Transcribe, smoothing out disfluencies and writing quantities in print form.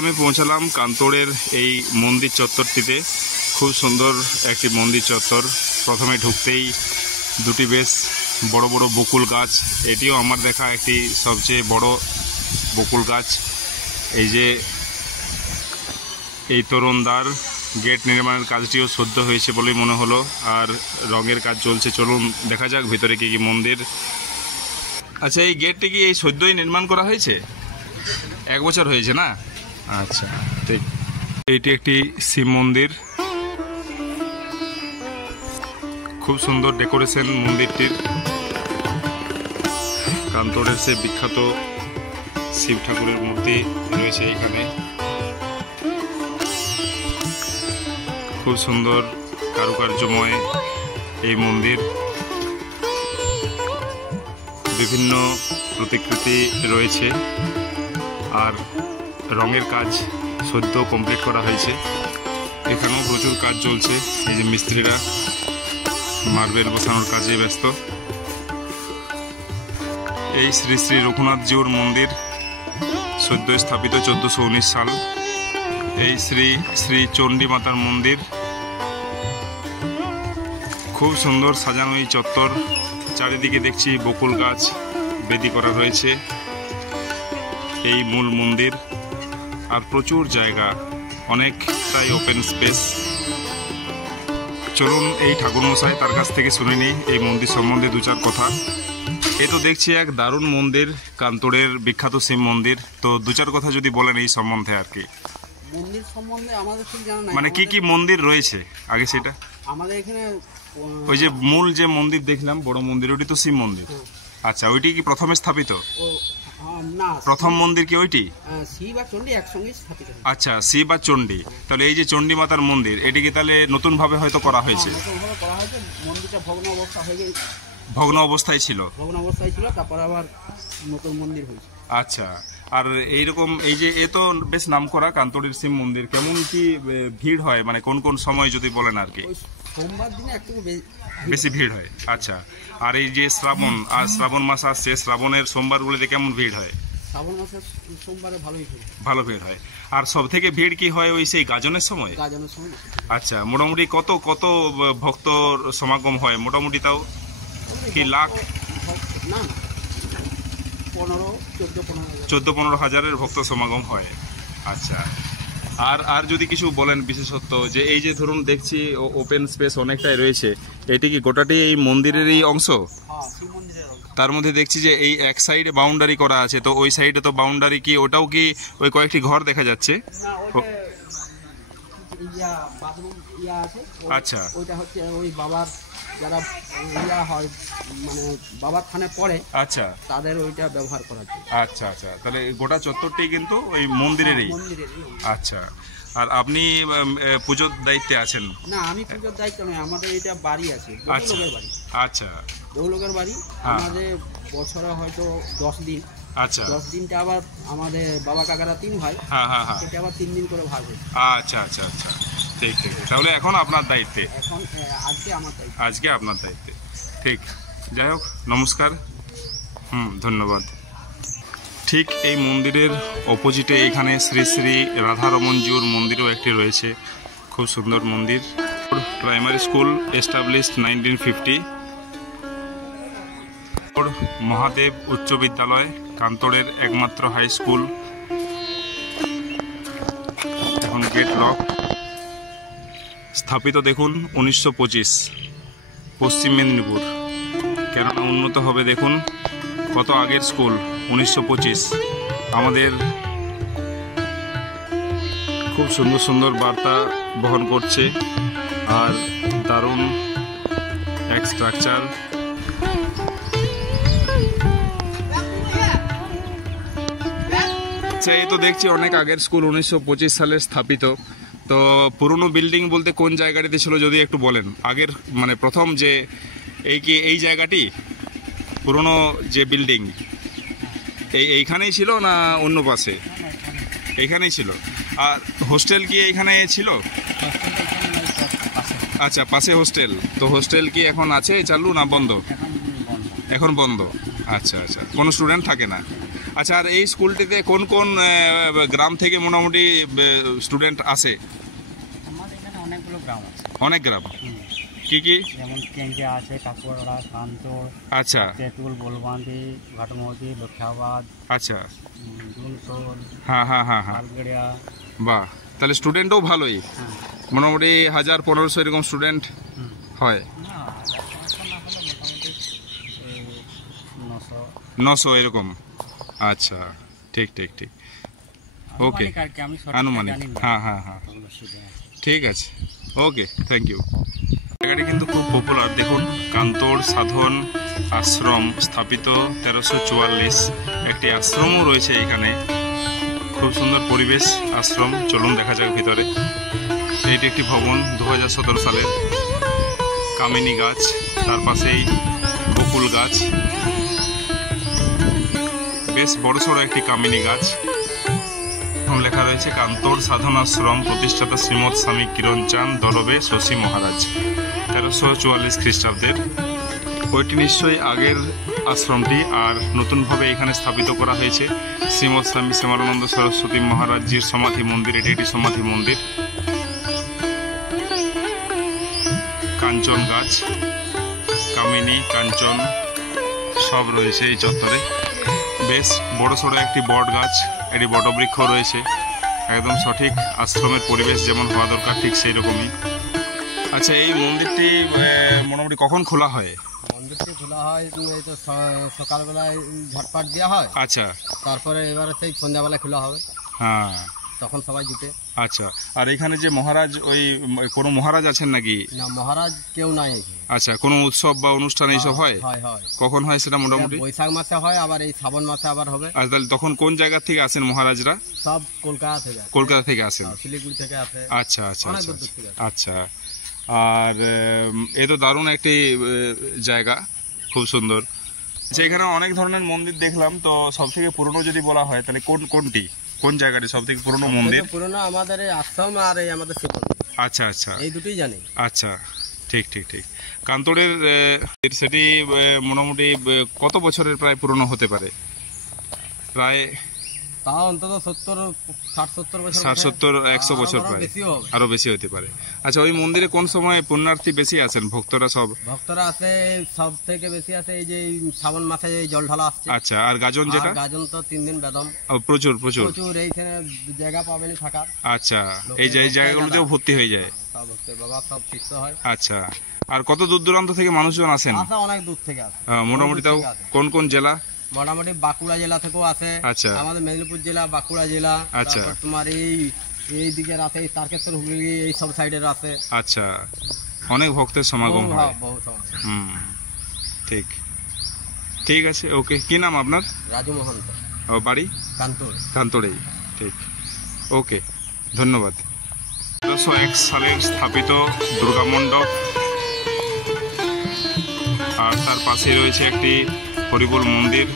আমি পৌঁছালাম কান্তোড়ের এই মন্দির চত্বরটিতে। খুব সুন্দর একটি মন্দির চত্বর। প্রথমে ঢুকতেই দুটি বেশ বড় বড় বকুল গাছ, এটিও আমার দেখা একটি সবচেয়ে বড় বকুল গাছ। এই যে এই তরুণদ্বার, গেট নির্মাণের কাজটিও সদ্য হয়েছে বলেই মনে হলো, আর রঙের কাজ চলছে। চলুন দেখা যাক ভেতরে কি কি মন্দির। আচ্ছা, এই গেটটি কি এই সদ্যই নির্মাণ করা হয়েছে? 1 বছর হয়েছে না? আচ্ছা, ঠিক। এইটি একটি শিব মন্দির, খুব সুন্দর ডেকোরেশন মন্দিরটির। কান্তোড়ের সে বিখ্যাত শিব ঠাকুরের মূর্তি রয়েছে এখানে। খুব সুন্দর কারুকার্যময় এই মন্দির, বিভিন্ন প্রতিকৃতি রয়েছে, আর রঙের কাজ সদ্য কমপ্লিট করা হয়েছে। এখানেও প্রচুর কাজ চলছে। এই যে মিস্ত্রিরা মার্বেল বসানোর কাজে ব্যস্ত। এই শ্রী শ্রী রঘুনাথজিউর মন্দির, সদ্য স্থাপিত, 1419 সাল। এই শ্রী শ্রী চণ্ডী মাতার মন্দির, খুব সুন্দর সাজানো এই চত্বর। চারিদিকে দেখছি বকুল গাছ বেদি করা রয়েছে। এই মূল মন্দির, আর প্রচুর জায়গা, অনেকটাই ওপেন স্পেস। চলুন এই ঠাকুরমশাই, তার কাছ থেকে শুনে নিই এই মন্দির সম্বন্ধে 2-4 কথা। এই তো দেখছি এক দারুণ মন্দির, কান্তোড়ের বিখ্যাত শিব মন্দির। তো 2-4 কথা যদি বলেন এই সম্বন্ধে। আর কি মন্দির সম্বন্ধে আমাদের ঠিক জানা নাই, মানে কি কি মন্দির রয়েছে আগে সেটা। আমাদের এখানে ওই যে মূল যে মন্দির দেখলাম, বড় মন্দির, ওইটি তো শিব মন্দির। আচ্ছা, ওইটি কি প্রথমে স্থাপিত? না, প্রথম মন্দির কি ওইটি? শিব আর চণ্ডী একসঙ্গে স্থাপিত। আচ্ছা, শিব আর চণ্ডী। তাহলে এই যে চণ্ডী মাতার মন্দির, এটি কি তাহলে নতুন ভাবে হয়তো করা হয়েছে? নতুনভাবে করা হয়েছে। মন্দিরটা ভগ্ন অবস্থায় ছিল। তারপর আবার নতুন মন্দির হয়েছে। আচ্ছা, আর এইরকম এই যে এ তো বেশ নামকরা কান্তোড়ের শিব মন্দির, কেমন কি ভিড় হয়, মানে কোন কোন সময় যদি বলেন আর কি? সোমবার দিনে একটু বেশি ভিড় হয়। আচ্ছা, আর এই যে শ্রাবণ, আর শ্রাবণ মাস আসছে, শ্রাবণের সোমবারগুলিতে কেমন ভিড় হয়? শ্রাবণ মাসের সোমবারে ভালো ভিড় হয়। আর সব থেকে ভিড় কি হয় ওই সেই গাজনের সময়? আচ্ছা, মোটামুটি কত কত ভক্ত সমাগম হয় মোটামুটি? তাও কি লাখ? না, 14-15 হাজারের ভক্ত সমাগম হয়। আচ্ছা, আর যদি কিছু বলেন বিশেষত্ব, যে এই যে ধরুন দেখছি ওপেন স্পেস অনেকটাই রয়েছে, এটি কি গোটাটি এই মন্দিরেরই অংশ? তার মধ্যে দেখছি যে এই এক সাইডে বাউন্ডারি করা আছে, তো ওই সাইডে তো বাউন্ডারি কি, ওটাও কি ওই কয়েকটি ঘর দেখা যাচ্ছে? আচ্ছা, ওইটা হচ্ছে ওই বাবার যারা হয়, মানে বাবার থানে পড়ে, আচ্ছা, তাদের ওইটা ব্যবহার করা যায়। আচ্ছা আচ্ছা, তাহলে গোটা চত্বরটি কিন্তু ওই মন্দিরেরই। আচ্ছা, আর আপনি পুজোর দায়িত্বে আছেন? না, আমি পুজোর দায়িত্ব নয়, আমাদের এটা বাড়ি আছে, বহুলোকের বাড়ি। আচ্ছা, বহুলোকের বাড়ি। আমাদের বছরে হয়তো 10 দিন। আচ্ছা, 10 দিনটা আবার আমাদের বাবা কাকারা 3 ভাই, সেটা আবার 3 দিন করে ভাগ হয়। আচ্ছা আচ্ছা আচ্ছা, ঠিক ঠিক। তাহলে এখন আপনার দায়িত্বে? এখন আজকে আমার দায়িত্ব। আজকে আপনার দায়িত্বে, ঠিক। যাই হোক, নমস্কার। ধন্যবাদ। ঠিক এই মন্দিরের অপোজিটে এখানে শ্রী শ্রী রাধারমণজিউর মন্দিরও একটি রয়েছে, খুব সুন্দর মন্দির। Primary school established 1950। মহাদেব উচ্চ বিদ্যালয়, কান্তোড়ের একমাত্র হাই স্কুল। এখন গেট লক। স্থাপিত দেখুন 1925, পশ্চিম মেদিনীপুর। কেননা উন্নত হবে দেখুন, কত আগের স্কুল, 1925। আমাদের খুব সুন্দর সুন্দর বার্তা বহন করছে, আর দারুণ এক স্ট্রাকচার। এই তো দেখছি অনেক আগের স্কুল, 1925 সালে স্থাপিত। তো পুরনো বিল্ডিং বলতে কোন জায়গাটিতে ছিল যদি একটু বলেন? আগের মানে প্রথম যে এই জায়গাটি পুরনো যে বিল্ডিং, এইখানেই ছিল না অন্য পাশে? এইখানেই ছিল। আর হোস্টেল কি এইখানে ছিল? আচ্ছা, পাশে হোস্টেল। তো হোস্টেল কি এখন আছে চালু না বন্ধ? এখন বন্ধ। আচ্ছা আচ্ছা, কোনো স্টুডেন্ট থাকে না। আচ্ছা, আর এই স্কুলটিতে কোন কোন গ্রাম থেকে মোটামুটি স্টুডেন্ট আসে? আমাদের এখানে অনেকগুলো গ্রাম আছে। অনেক গ্রাম, কি কি? যেমন কেঞ্জা আছে, কাকুয়াড়া, কান্তোড়, আচ্ছা তেঁতুল, বোলবান্দি, ঘাটমতি, লক্ষাবাদ, আচ্ছা, দুনসোল, হ্যাঁ হ্যাঁ হ্যাঁ হ্যাঁ, আলগড়িয়া। বাহ, তাহলে স্টুডেন্টও ভালোই, হ্যাঁ, মোটামুটি 1000-1500 এরকম স্টুডেন্ট হয়। না 500 না হলে মোটামুটি 900 900 এরকম। আচ্ছা, ঠিক ঠিক ঠিক, ওকে, আনুমানিক আর কি, আমি সঠিক আনুমানিক, জানি না। হ্যাঁ হ্যাঁ হ্যাঁ, ওগুলো শুধু আছে। ঠিক আছে, ওকে, থ্যাংক ইউ। জায়গাটি কিন্তু খুব পপুলার। দেখুন, কান্তোড় সাধন আশ্রম স্থাপিত 1344, একটি আশ্রমও রয়েছে এখানে। খুব সুন্দর পরিবেশ আশ্রম, চলুন দেখা যাক ভিতরে। এটি একটি ভবন, 2017 সালের। কামিনী গাছ, তার পাশেই বকুল গাছ, বেশ বড়সড় একটি কামিনী গাছ। এখন লেখা রয়েছে কান্তোড় সাধনাশ্রম, প্রতিষ্ঠাতা শ্রীমৎ স্বামী কিরণ চাঁদ দরবে শশী মহারাজ, 1344 খ্রিস্টাব্দের। ওইটি নিশ্চয়ই আগের আশ্রমটি, আর নতুনভাবে এখানে স্থাপিত করা হয়েছে শ্রীমৎ স্বামী শ্যামানন্দ সরস্বতী মহারাজজির সমাধি মন্দির। এটি একটি সমাধি মন্দির। কাঞ্চন গাছ, কামিনী, কাঞ্চন সব রয়েছে এই চত্বরে। বেশ বড়সড় একটি বট গাছ, এটি বটবৃক্ষ রয়েছে। একদম সঠিক আশ্রমের পরিবেশ যেমন হওয়া দরকার, ঠিক সেই রকমই। আচ্ছা, এই মন্দিরটি মোটামুটি কখন খোলা হয়? মন্দিরটি খোলা হয় এই তো সকালবেলায় ঝটপট দেওয়া হয়, আচ্ছা, তারপরে এবারে সেই সন্ধ্যাবেলায় খোলা হবে, হ্যাঁ, তখন সবাই জুটে। আচ্ছা। আর এখানে যে মহারাজ, ওই কোনো মহারাজ আছেন নাকি? না, মহারাজ কেউ নাই এখানে। আচ্ছা, কোনো উৎসব বা অনুষ্ঠান এইসব হয়? হয় হয়, কখন হয় সেটা মোটামুটি? বৈশাখ মাসে হয়, আবার এই শ্রাবণ মাসে আবার হবে। আচ্ছা, তাহলে তখন কোন জায়গা থেকে আসেন মহারাজরা? সব কলকাতা থেকে আসে, কলকাতা থেকে আসেন। শিলিগুড়ি থেকে আসে, আচ্ছা আচ্ছা অনেক আচ্ছা দূর দূর থেকে আসে। আচ্ছা। আর এ তো দারুণ একটি জায়গা, খুব সুন্দর। আচ্ছা, এখানে অনেক ধরনের মন্দির দেখলাম, তো সব থেকে পুরনো যদি বলা হয় তাহলে কোন জায়গাটি সব থেকে পুরনো মন্দির? পুরনো আমাদের এই আশ্রম আর এই আমাদের শিব মন্দির। আচ্ছা আচ্ছা এই দুটোই জানি। আচ্ছা, ঠিক ঠিক ঠিক। কান্তোড়ের সেটি মোটামুটি কত বছরের প্রায় পুরনো হতে পারে? প্রায় তাও অন্তত 60-70 বছর, 60-70-100 বছর প্রায়, বেশিও হবে, আরো বেশি হতে পারে। আচ্ছা, ওই মন্দিরে কোন সময় পুণ্যার্থী বেশি আসেন, ভক্তরা সব? ভক্তরা আসে সব থেকে বেশি আসে এই যে শ্রাবণ মাসে এই জল ঢালা আসছে। আচ্ছা, আর গাজন যেটা? আর গাজন তো 3 দিন বেদম, প্রচুর প্রচুর। প্রচুর। এইখানে জায়গা পাবেনি থাকার। আচ্ছা, এই জায়গাগুলোতেও ভর্তি হয়ে যায়। সব হচ্ছে বাবা, সব শিষ্য হয়। আচ্ছা, আর কত দূর দূরান্ত থেকে মানুষজন আসেন? আসা অনেক দূর থেকে আসে। মোটামুটি তাও কোন কোন জেলা? মোটামুটি বাঁকুড়া জেলা থেকেও আসে, আচ্ছা, আমাদের মেদিনীপুর জেলা, বাঁকুড়া জেলা, আচ্ছা, তারপর তোমার এই দিকের আছে, এই তারকেশ্বর, হুগলি, এই সব সাইডের আছে। আচ্ছা, অনেক ভক্তের সমাগম হয়। বহু সমাগম। হুম, ঠিক ঠিক আছে, ওকে। কি নাম আপনার? রাজু মহন্ত, বাড়ি? কান্তোড়েই, ঠিক, ওকে, ধন্যবাদ। 1301 সালের স্থাপিত দুর্গা মণ্ডপ, আর তার পাশে রয়েছে একটি হরিবোল মন্দির।